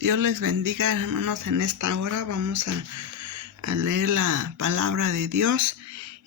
Dios les bendiga, hermanos. En esta hora vamos a leer la palabra de Dios.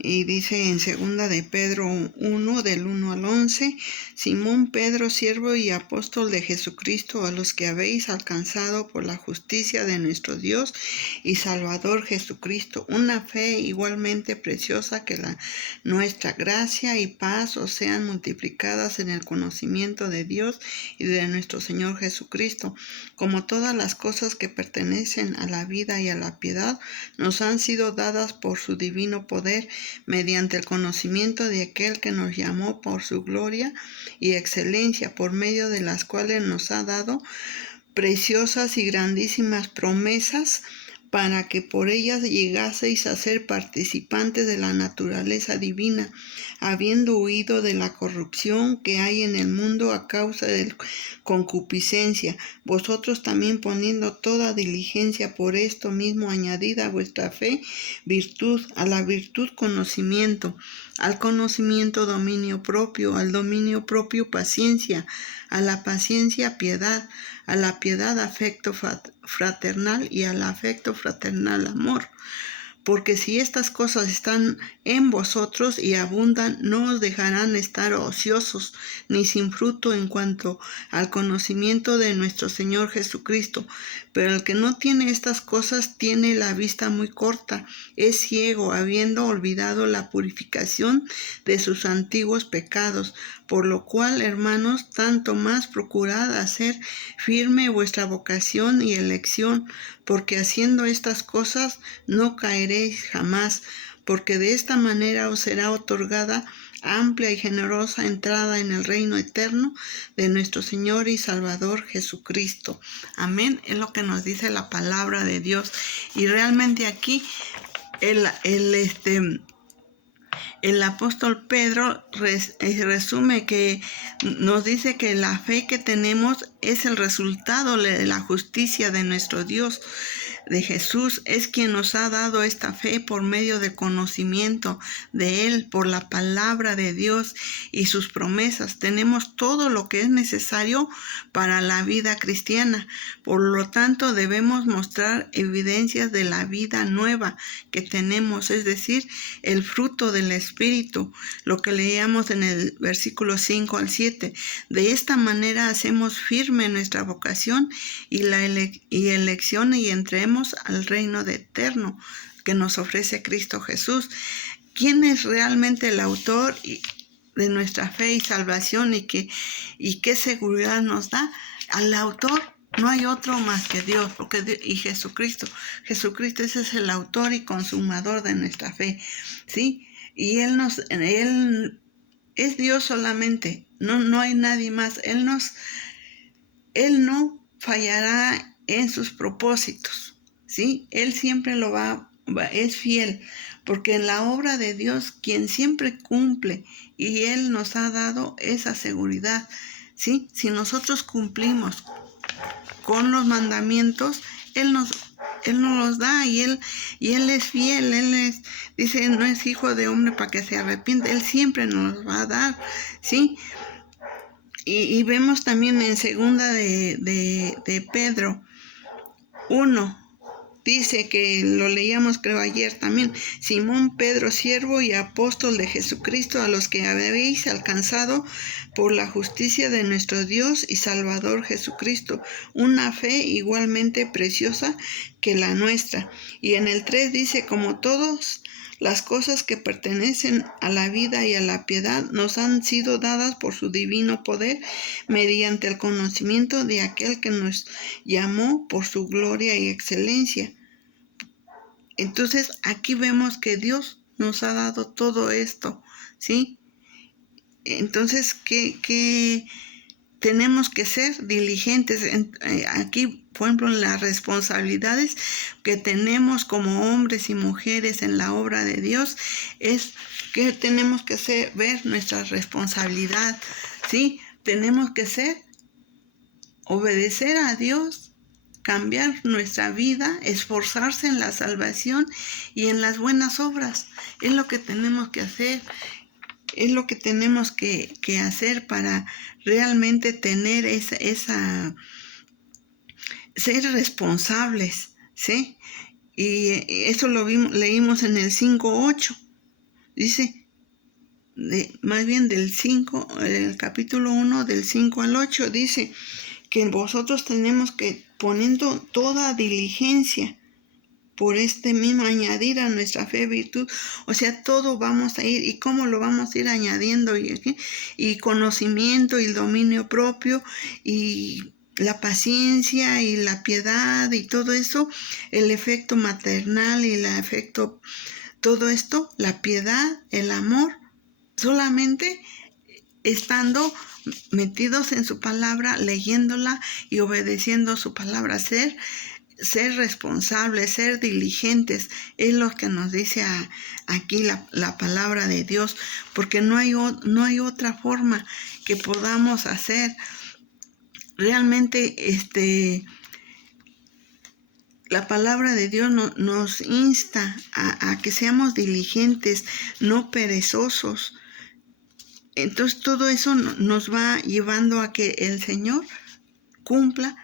Y dice en 2 de Pedro 1, del 1 al 11, Simón Pedro, siervo y apóstol de Jesucristo, a los que habéis alcanzado por la justicia de nuestro Dios y Salvador Jesucristo, una fe igualmente preciosa que la nuestra. Gracia y paz os sean multiplicadas en el conocimiento de Dios y de nuestro Señor Jesucristo, como todas las cosas que pertenecen a la vida y a la piedad nos han sido dadas por su divino poder, mediante el conocimiento de aquel que nos llamó por su gloria y excelencia, por medio de las cuales nos ha dado preciosas y grandísimas promesas, para que por ellas llegaseis a ser participantes de la naturaleza divina, habiendo huido de la corrupción que hay en el mundo a causa de concupiscencia. Vosotros también, poniendo toda diligencia, por esto mismo añadida a vuestra fe virtud, a la virtud conocimiento, al conocimiento dominio propio, al dominio propio paciencia, a la paciencia piedad, a la piedad afecto fraternal y al afecto fraternal amor. Porque si estas cosas están en vosotros y abundan, no os dejarán estar ociosos ni sin fruto en cuanto al conocimiento de nuestro Señor Jesucristo. Pero el que no tiene estas cosas tiene la vista muy corta, es ciego, habiendo olvidado la purificación de sus antiguos pecados. Por lo cual, hermanos, tanto más procurad hacer firme vuestra vocación y elección, porque haciendo estas cosas no caeréis jamás, porque de esta manera os será otorgada amplia y generosa entrada en el reino eterno de nuestro Señor y Salvador Jesucristo. Amén. Es lo que nos dice la palabra de Dios. Y realmente aquí el apóstol Pedro resume que nos dice que la fe que tenemos es el resultado de la justicia de nuestro Dios, de Jesús. Es quien nos ha dado esta fe por medio del conocimiento de Él, por la palabra de Dios y sus promesas. Tenemos todo lo que es necesario para la vida cristiana. Por lo tanto, debemos mostrar evidencias de la vida nueva que tenemos, es decir, el fruto del Espíritu, lo que leíamos en el versículo 5 al 7. De esta manera hacemos firme nuestra vocación y la elección y entremos al reino de eterno que nos ofrece Cristo Jesús. ¿Quién es realmente el autor de nuestra fe y salvación y qué seguridad nos da? Al autor no hay otro más que Dios, y Jesucristo. Jesucristo ese es el autor y consumador de nuestra fe, ¿sí? Y Él es Dios solamente, no hay nadie más. Él no fallará en sus propósitos, ¿sí? Él siempre es fiel, porque en la obra de Dios quien siempre cumple, y Él nos ha dado esa seguridad, ¿sí? Si nosotros cumplimos con los mandamientos, Él nos los da, y Él es fiel. Dice, no es hijo de hombre para que se arrepienta. Él siempre nos los va a dar, ¿sí? Y vemos también en 2 de Pedro 1, dice, que lo leíamos creo ayer también, Simón Pedro, siervo y apóstol de Jesucristo, a los que habéis alcanzado por la justicia de nuestro Dios y Salvador Jesucristo, una fe igualmente preciosa que la nuestra. Y en el 3 dice, como todos las cosas que pertenecen a la vida y a la piedad nos han sido dadas por su divino poder, mediante el conocimiento de aquel que nos llamó por su gloria y excelencia. Entonces aquí vemos que Dios nos ha dado todo esto, ¿sí? Entonces, ¿qué tenemos que ser diligentes? Aquí, por ejemplo, en las responsabilidades que tenemos como hombres y mujeres en la obra de Dios, es que tenemos que ver nuestra responsabilidad, ¿sí? Tenemos que obedecer a Dios, cambiar nuestra vida, esforzarse en la salvación y en las buenas obras. Es lo que tenemos que hacer. Es lo que tenemos que hacer para realmente tener ser responsables, ¿sí? Y eso leímos en el 5:8. Dice, más bien del 5, el capítulo 1, del 5 al 8, dice que vosotros tenemos que, poniendo toda diligencia, por este mismo añadir a nuestra fe virtud. O sea, todo vamos a ir. ¿Y cómo lo vamos a ir añadiendo? Y conocimiento y el dominio propio y la paciencia y la piedad y todo eso, el efecto maternal y el efecto, todo esto, la piedad, el amor, solamente estando metidos en su palabra, leyéndola y obedeciendo su palabra. Ser responsables, ser diligentes, es lo que nos dice aquí la palabra de Dios, porque no hay otra forma que podamos hacer. Realmente la palabra de Dios nos insta a que seamos diligentes, no perezosos. Entonces todo eso nos va llevando a que el Señor cumpla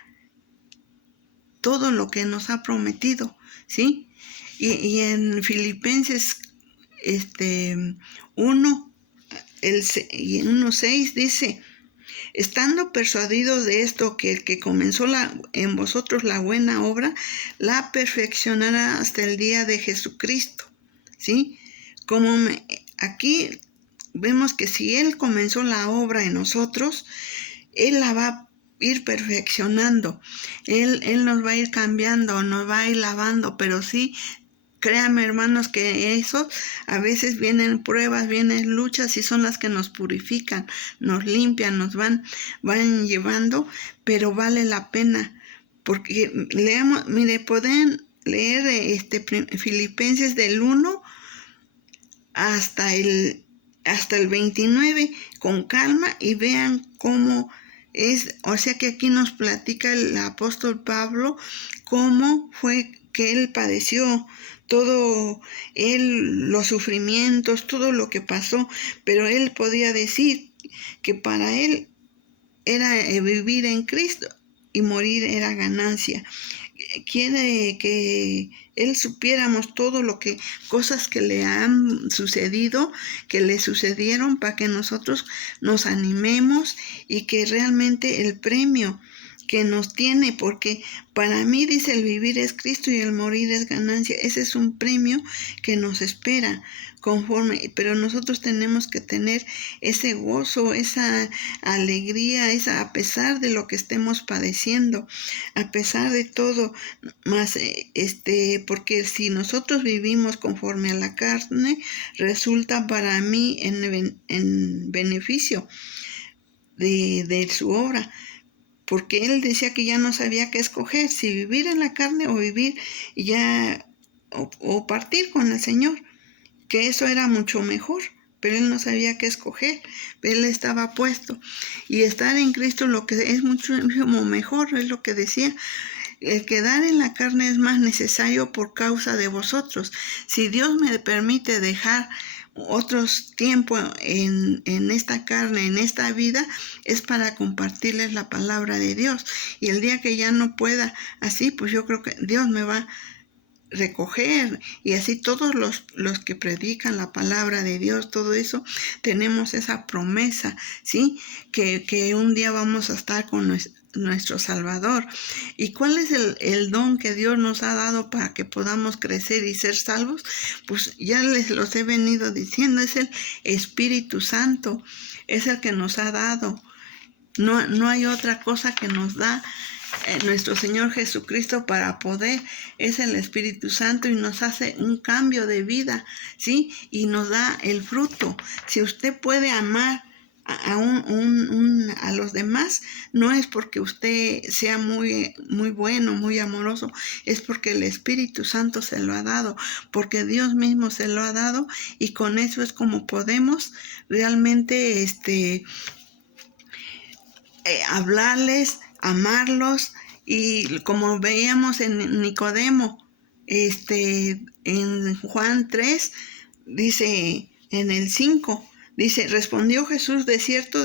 todo lo que nos ha prometido, ¿sí? Y en Filipenses 1:6 dice, estando persuadidos de esto, que el que comenzó en vosotros la buena obra, la perfeccionará hasta el día de Jesucristo, ¿sí? Aquí vemos que si Él comenzó la obra en nosotros, Él la va a ir perfeccionando. Él nos va a ir cambiando, nos va a ir lavando, pero sí, créanme, hermanos, que eso a veces vienen pruebas, vienen luchas y son las que nos purifican, nos limpian, nos van llevando, pero vale la pena. Porque leamos, mire, pueden leer Filipenses del 1 hasta el 29 con calma y vean cómo es. O sea que aquí nos platica el apóstol Pablo cómo fue que él padeció todo, los sufrimientos, todo lo que pasó, pero él podía decir que para él era vivir en Cristo y morir era ganancia. Quiere que él supiéramos todo cosas que le han sucedido, que le sucedieron, para que nosotros nos animemos y que realmente el premio que nos tiene, porque para mí, dice, el vivir es Cristo y el morir es ganancia. Ese es un premio que nos espera pero nosotros tenemos que tener ese gozo, esa alegría, a pesar de lo que estemos padeciendo, a pesar de todo, más porque si nosotros vivimos conforme a la carne, resulta para mí en beneficio de su obra. Porque él decía que ya no sabía qué escoger, si vivir en la carne o vivir ya o partir con el Señor, que eso era mucho mejor, pero él no sabía qué escoger, él estaba puesto. Y estar en Cristo lo que es muchísimo mejor, es lo que decía. El quedar en la carne es más necesario por causa de vosotros. Si Dios me permite dejar otros tiempos en esta carne, en esta vida, es para compartirles la palabra de Dios. Y el día que ya no pueda así, pues yo creo que Dios me va a recoger, y así todos los que predican la palabra de Dios, todo eso, tenemos esa promesa, ¿sí? Que un día vamos a estar con nuestro Salvador. ¿Y cuál es el don que Dios nos ha dado para que podamos crecer y ser salvos? Pues ya les los he venido diciendo, es el Espíritu Santo, es el que nos ha dado. No hay otra cosa que nos da nuestro Señor Jesucristo para poder, es el Espíritu Santo, y nos hace un cambio de vida, ¿sí? Y nos da el fruto. Si usted puede amar a los demás, no es porque usted sea muy bueno, muy amoroso, es porque el Espíritu Santo se lo ha dado, porque Dios mismo se lo ha dado, y con eso es como podemos realmente hablarles, amarlos. Y como veíamos en Nicodemo, en Juan 3, dice en el 5, Dice, respondió Jesús, de cierto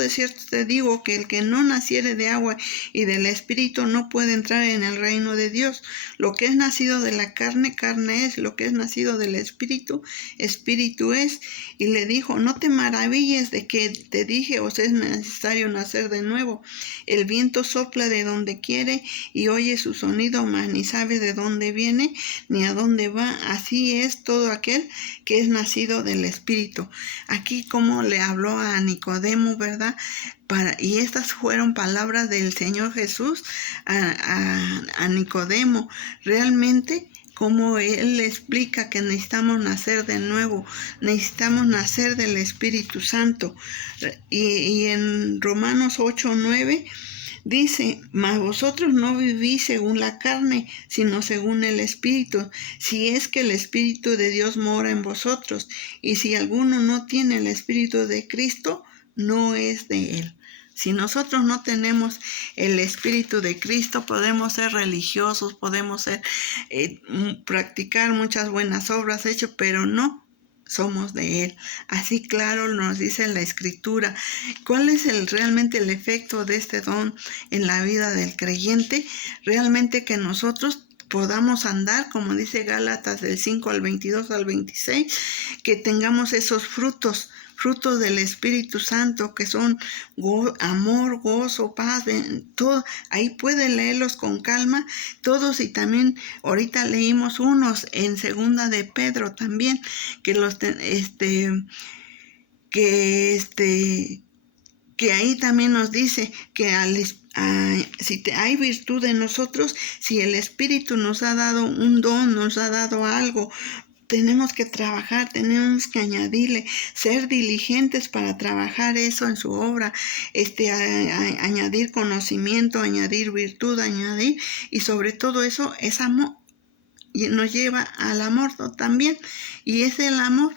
te digo que el que no naciere de agua y del Espíritu no puede entrar en el reino de Dios. Lo que es nacido de la carne, carne es. Lo que es nacido del Espíritu, Espíritu es. Y le dijo, no te maravilles de que te dije, os es necesario nacer de nuevo. El viento sopla de donde quiere y oye su sonido, mas ni sabe de dónde viene ni a dónde va. Así es todo aquel que es nacido del Espíritu. Aquí como le habló a Nicodemo, ¿verdad? Y estas fueron palabras del Señor Jesús a Nicodemo. Realmente, como Él le explica que necesitamos nacer de nuevo, necesitamos nacer del Espíritu Santo. Y en Romanos 8:9 dice, mas vosotros no vivís según la carne, sino según el Espíritu, si es que el Espíritu de Dios mora en vosotros. Y si alguno no tiene el Espíritu de Cristo, no es de él. Si nosotros no tenemos el Espíritu de Cristo, podemos ser religiosos, podemos practicar muchas buenas obras, pero no somos de Él. Así claro nos dice la Escritura. ¿Cuál es realmente el efecto de este don en la vida del creyente? Realmente que nosotros podamos andar, como dice Gálatas del 5 al 22 al 26, que tengamos esos frutos del Espíritu Santo, que son amor, gozo, paz, todo. Ahí pueden leerlos con calma todos. Y también ahorita leímos unos en segunda de Pedro también, que que ahí también nos dice que hay virtud en nosotros, si el Espíritu nos ha dado un don, nos ha dado algo, tenemos que trabajar, tenemos que añadirle, ser diligentes para trabajar eso en su obra, añadir conocimiento, añadir virtud, y sobre todo eso es amor, y nos lleva al amor también, y es el amor.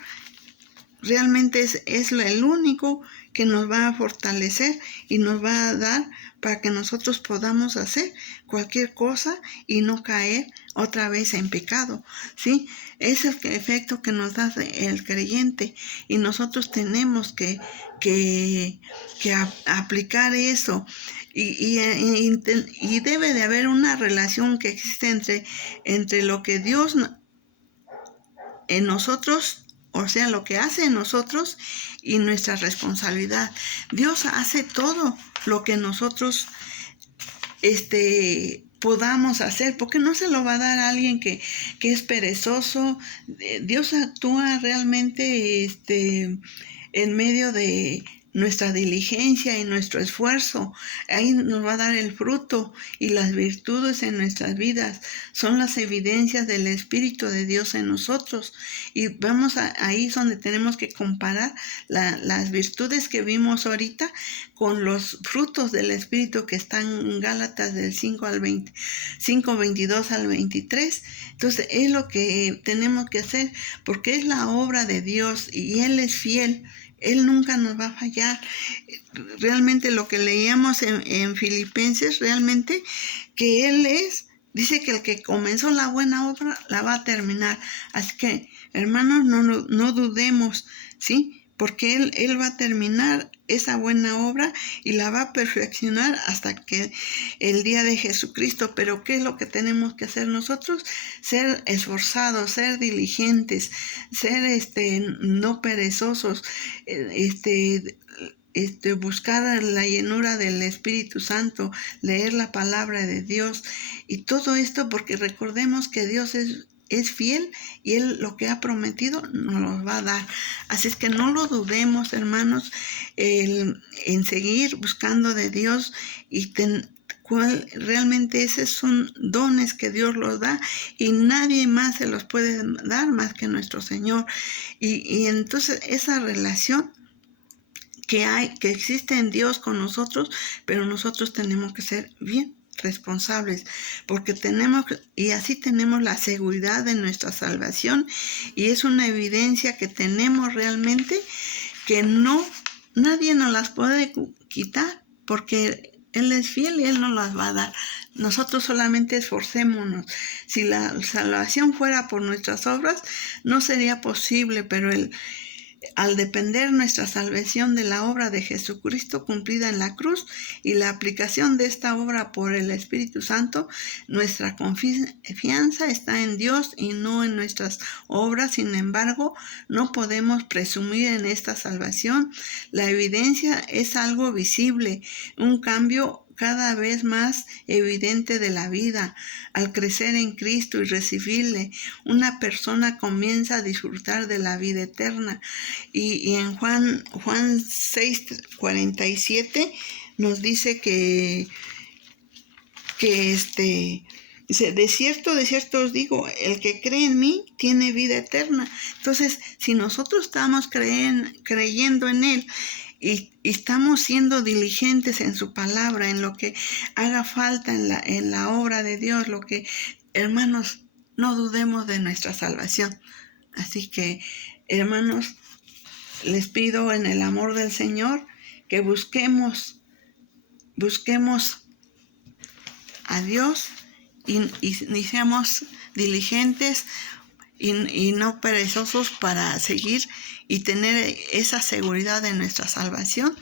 Realmente es el único que nos va a fortalecer y nos va a dar para que nosotros podamos hacer cualquier cosa y no caer otra vez en pecado, ¿sí? Ese es el efecto que nos da el creyente, y nosotros tenemos que aplicar eso, y debe de haber una relación que existe entre lo que Dios en nosotros, o sea, lo que hace en nosotros y nuestra responsabilidad. Dios hace todo lo que nosotros podamos hacer, porque no se lo va a dar a alguien que es perezoso. Dios actúa realmente en medio de nuestra diligencia y nuestro esfuerzo. Ahí nos va a dar el fruto, y las virtudes en nuestras vidas son las evidencias del Espíritu de Dios en nosotros. Y ahí es donde tenemos que comparar las virtudes que vimos ahorita con los frutos del Espíritu que están en Gálatas del 5:22 al 23. Entonces es lo que tenemos que hacer, porque es la obra de Dios y Él es fiel. Él nunca nos va a fallar. Realmente lo que leíamos en Filipenses, realmente que Él dice que el que comenzó la buena obra la va a terminar. Así que, hermanos, no dudemos, ¿sí? Porque Él va a terminar esa buena obra y la va a perfeccionar hasta que el día de Jesucristo. Pero ¿qué es lo que tenemos que hacer nosotros? Ser esforzados, ser diligentes, ser no perezosos, buscar la llenura del Espíritu Santo, leer la palabra de Dios, y todo esto porque recordemos que Dios es fiel, y Él lo que ha prometido nos lo va a dar. Así es que no lo dudemos, hermanos, en seguir buscando de Dios, y realmente esos son dones que Dios los da, y nadie más se los puede dar más que nuestro Señor. Y entonces esa relación que existe en Dios con nosotros, pero nosotros tenemos que ser bien responsables, porque y así tenemos la seguridad de nuestra salvación, y es una evidencia que tenemos realmente, que nadie nos las puede quitar, porque Él es fiel y Él nos las va a dar. Nosotros solamente esforcémonos. Si la salvación fuera por nuestras obras, no sería posible, pero el al depender nuestra salvación de la obra de Jesucristo cumplida en la cruz y la aplicación de esta obra por el Espíritu Santo, nuestra confianza está en Dios y no en nuestras obras. Sin embargo, no podemos presumir en esta salvación. La evidencia es algo visible, un cambio cada vez más evidente de la vida. Al crecer en Cristo y recibirle, una persona comienza a disfrutar de la vida eterna. Y en Juan 6:47 nos dice que dice, de cierto os digo, el que cree en mí tiene vida eterna. Entonces, si nosotros estamos creyendo en Él, y estamos siendo diligentes en su palabra, en lo que haga falta en la obra de Dios, hermanos, no dudemos de nuestra salvación. Así que, hermanos, les pido en el amor del Señor que busquemos a Dios y seamos diligentes y no perezosos para seguir y tener esa seguridad de nuestra salvación,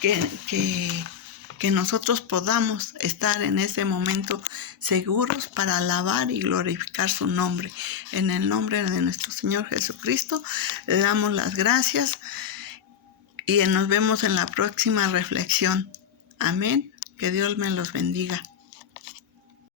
que nosotros podamos estar en ese momento seguros para alabar y glorificar su nombre. En el nombre de nuestro Señor Jesucristo le damos las gracias y nos vemos en la próxima reflexión. Amén. Que Dios me los bendiga.